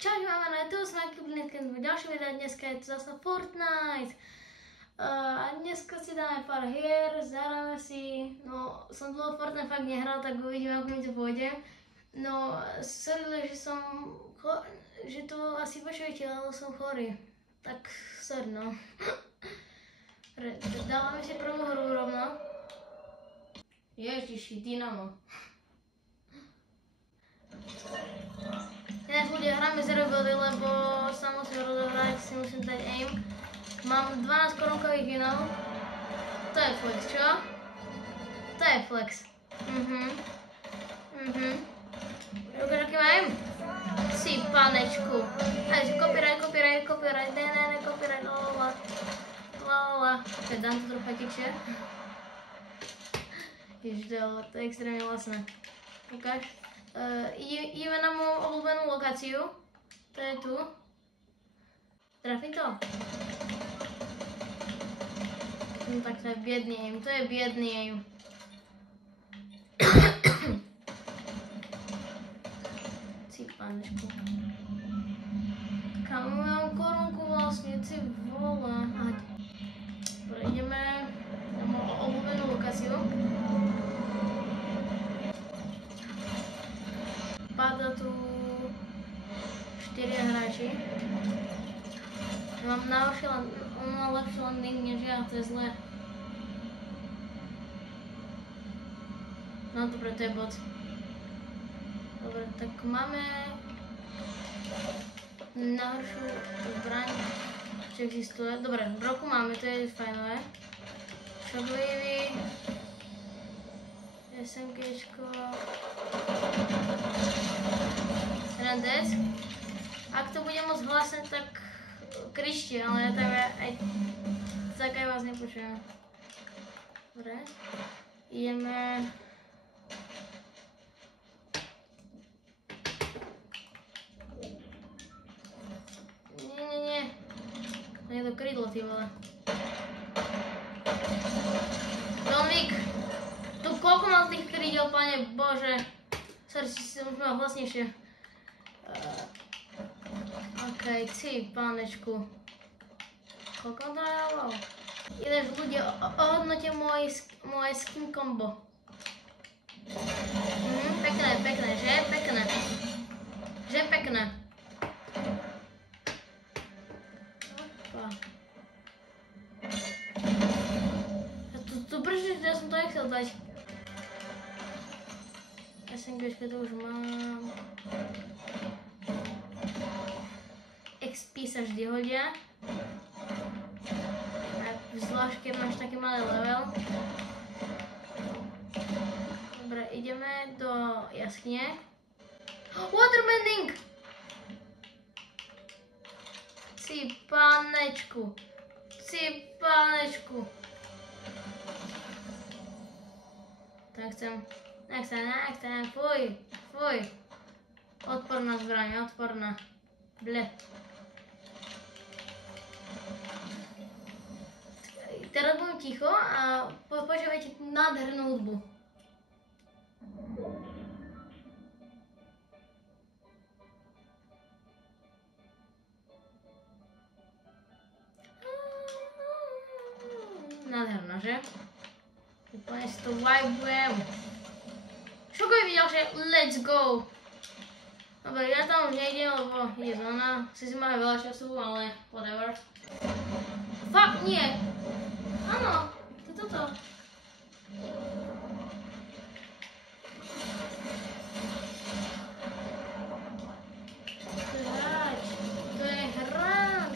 Čau, máme na YouTube, sme Kybernetky, ďalšie video, dneska je to zase Fortnite. A dneska si dáme pár hier, zahráme si, no som dlho Fortnite fakt nehral, tak uvidíme, ako mi to pôjde. No, sorry, že to asi počujete, ale som chorý. Tak, sorry, no. Dávame si prvú hru rovno. Ježiši, Dynamo. Ináč ľudia, hráme 0 body, lebo sa musím rozohrať, si musím dať aim. Mám 12 korunkových vinov. To je flex, čo? To je flex. Ukáž, aký mám aim? Si, panečku. Takže copyright, ne, copyright, lalala. Tak dám to trocha tichšie. Ježiš, to je extrémne vlastné. Ukáž. Ideme na moju obľúbenú lokáciu. To je tu. Trafím to? No tak to je biedný aim, Si pánečku. Kam mám korunku vlastne, ty vole. Dobre, ideme na moju obľúbenú lokáciu. Pada tu 4 hráči. Mám lepší landing než ja, to je zlé. No dobre, to je bot. Dobre, tak máme najhoršiu zbraň, čo existuje. Dobre, broku máme, to je fajnové. Šoblivý. SMGčko. Randec. Ak to bude moc hlasné, tak kričte, ale ja tam aj tak aj vás nepočujem. Dobre. Ideme. Nie. To je to krydlo, ty vole. Dominik! Tu koľko mám tých krydel, pane Bože. Sorry, si už mal hlasnejšie. Okej, ty, pánečku. Koľko mám to dával? Ináč ľudia, ohodnote moje skin combo. Pekné, že? Že pekné. Opa. Tu bržiš, že som to nechcel dať. SMGčka to už mám. XP sa vždy hodia. Zvlášť keď máš taký malý level. Dobre, ideme do jaskyne. Waterbending! Si pánečku. Tak nechcem, fuj. Odporná zbraň, odporná. Ble. Teraz budem ticho a počúvajte nádhernú hudbu. Nádherná, že? Úplne si to vibujem. Šokový videl, že let's go. Dobre, ja tam už nejdem, lebo ide zóna. Sice máme veľa času, ale whatever. Fakt, nie. Áno, to je toto. To je hráč.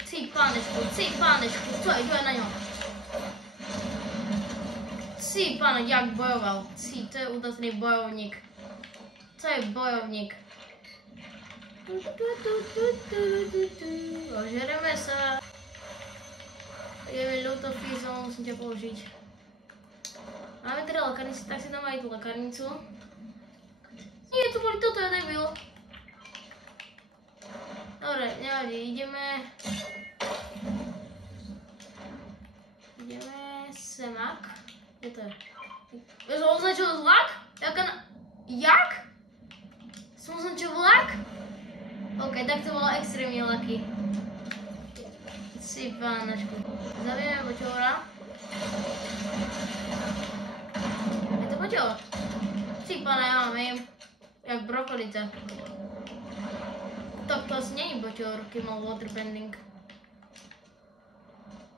Ty pánečku, čo je na ňom? Si, pána, jak bojoval. Si, to je údatný bojovník. Ožereme sa. Je mi ľúto, Fizzle, musím ťa použiť. Máme teda lekárnicu, tak si dáme aj tú lekárnicu. Nie, to boli toto, je debil. Dobre, nevadí, ideme semak. Kde to je? Ja som označil zlak? Jak? Som označil vlak? OK, tak to bolo extrémne lucky. Si pánačku. Zabijeme boťora. Je to boťor? Si pána, ja mám aim. Jak brokolica. Tak to asi není boťor, keď mal waterbending.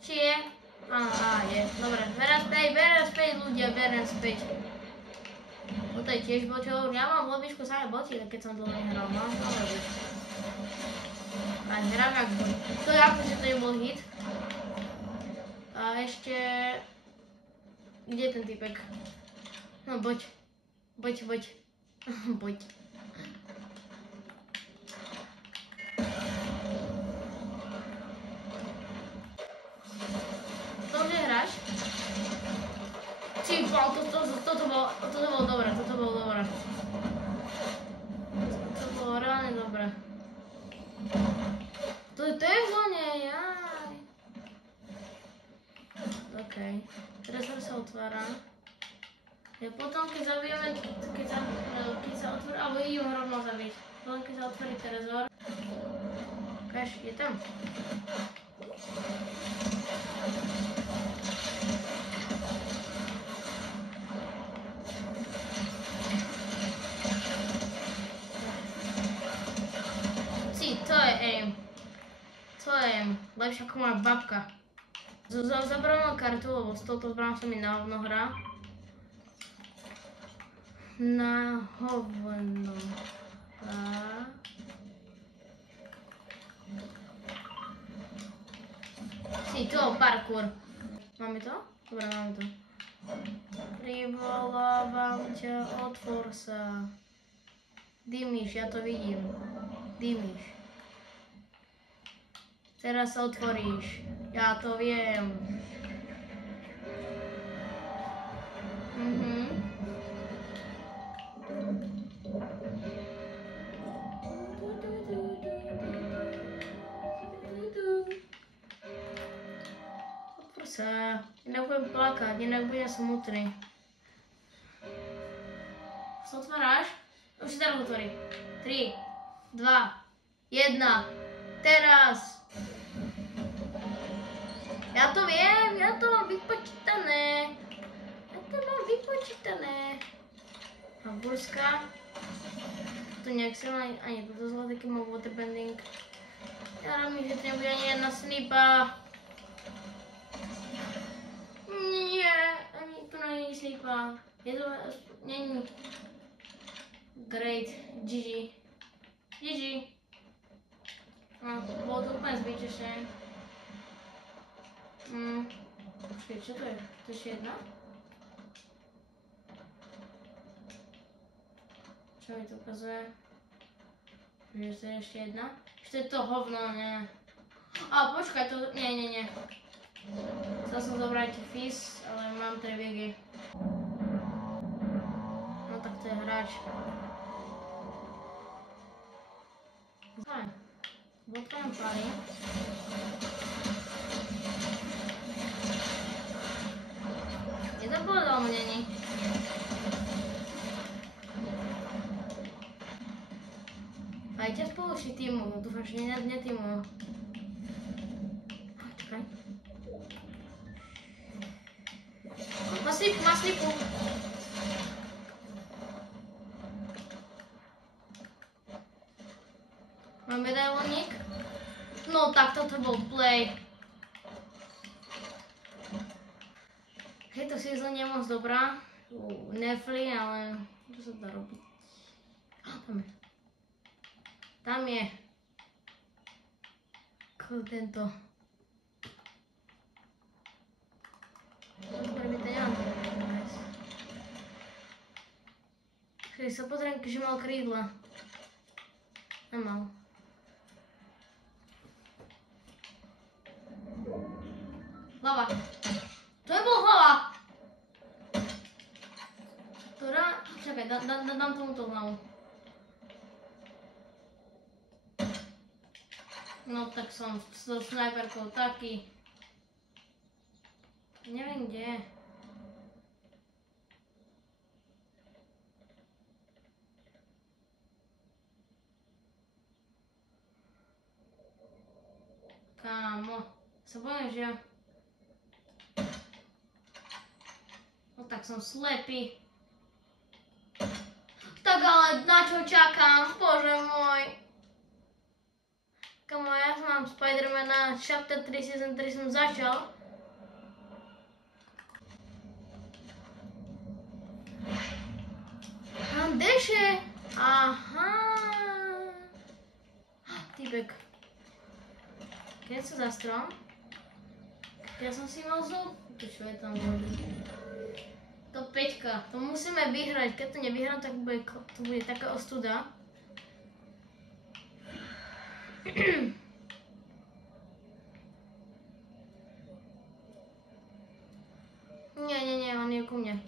Či je? Á, je. Dobre, berem späť ľudia, berem späť. Toto je tiež boťor. Ja mám v lobbičku samé boty, keď som dlho nehral. Mám to robiť. A hrám jak boj. To je akože to nebol hit. A ešte... Kde je ten typek? No boď. Boď. Boď. To už hráš? Ty, toto bolo dobré, toto bolo reálne dobré. To je v zóne, jaj. OK, teraz sa otvára. Ja potom, keď zabijeme, keď sa otvorí, alebo idem ho rovno zabiť. Potom, keď sa otvorí trezor. Ukáž, je tam. To je aim. Lepšie ako moja babka. Zabral kartu, lebo s touto zbranou sa mi na hovno hrá. Na hovno hrá. Si to, parkour. Máme to? Dobre, máme to. Privolávam ťa, otvor sa. Dymíš, ja to vidím. Dymíš. Teraz sa otvoríš. Ja to viem. Otvor sa. Inak budem plakať, inak budem smutný. Sa otváraš? Už si teraz otvorí. 3, 2, 1. Teraz. Ja to viem, ja to mám vypočítané. A burska. To nejak sa ani toto zlo, taký mám waterbending. Ja rámim, že to nebude ani jedna snipa. Nie, ani to není snipa. Je to, není. Great, GG. No, bolo to úplne zbytečné. Počkej, čo to je? To je ešte jedna? Čo mi to ukazuje? Že to je ešte jedna? Ešte je to hovno, nie. A počkaj, to... Nie. Chcel som zobrať fizz, ale mám 3 biegy. No tak to je hráč. Fajn. Vodka nám páli. Je to povedal mu není. Aj ťa spolu si týmu, dúfam, že netýmu. Čakaj. Má slipu. Mám medailoník? No tak toto bol play. Hej, to si zle nie moc dobrá. Nefli, ale čo sa dá robiť? Tam je. Tento. Prvý ten nemám. Keď sa pozriem, že mal krídla. Nemal. Hlava. To je bol hlava. Čakaj, dám tomuto hlavu. No tak som s tou snajperkou taký. Neviem kde. Sa bojím, že... No tak som slepý. Tak ale na čo čakám? Bože môj. Kamo, ja mám Spidermana Chapter 3 Season 3 som začal. Mám deše. Aha. Týpek. Keď sa za strom? Ja som si mal zob... Čo je tam vody? To 5. To musíme vyhrať. Keď to nevyhrám, tak to bude taká ostuda. Nie, on je ku mne.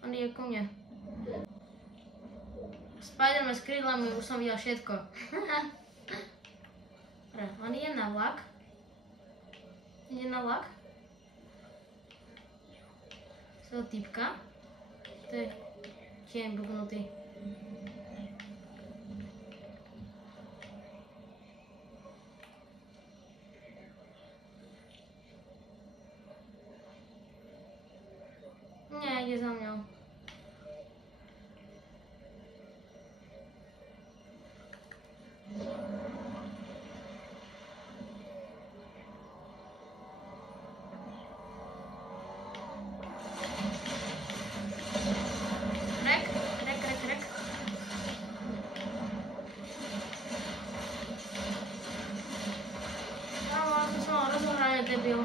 On je ku mne. Spiderman s krídlami, už som videl všetko. On ide na vlak. Ide na vlak. Z toho typka. To je tieň bugnutý. Nie, ide za mňou. Rek. No, to som mal rozohranie, debil.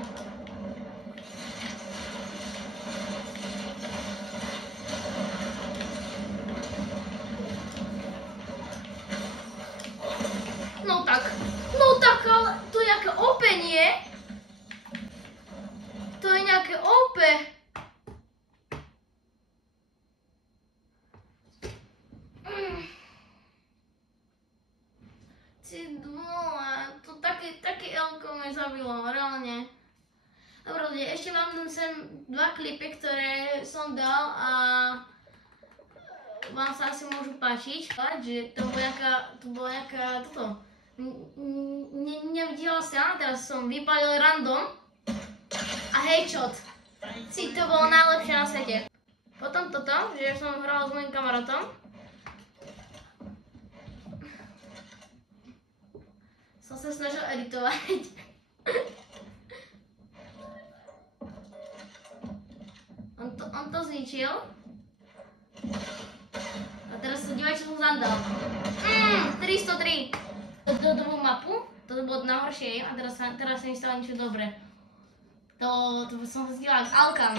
No tak, ale to je nejaké OP, nie? To je nejaké OP. Ty vole, to taký elko mi zabilo, reálne. Dobre, ešte vám dám sem 2 klipy, ktoré som dal a vám sa asi môžu páčiť. Že to bola nejaká toto. Nevidela sa, teraz som vypálil random a headshot. Si, to bolo najlepšie na svete. Potom toto, že som hral s mojím kamarátom. Som sa snažil editovať. On to zničil. A teraz sa dívaj, čo som zandal. 303. Do druhú mapu, toto bolo najhoršie a teraz sa mi stalo niečo dobré. To som sa zdieľal Alkan.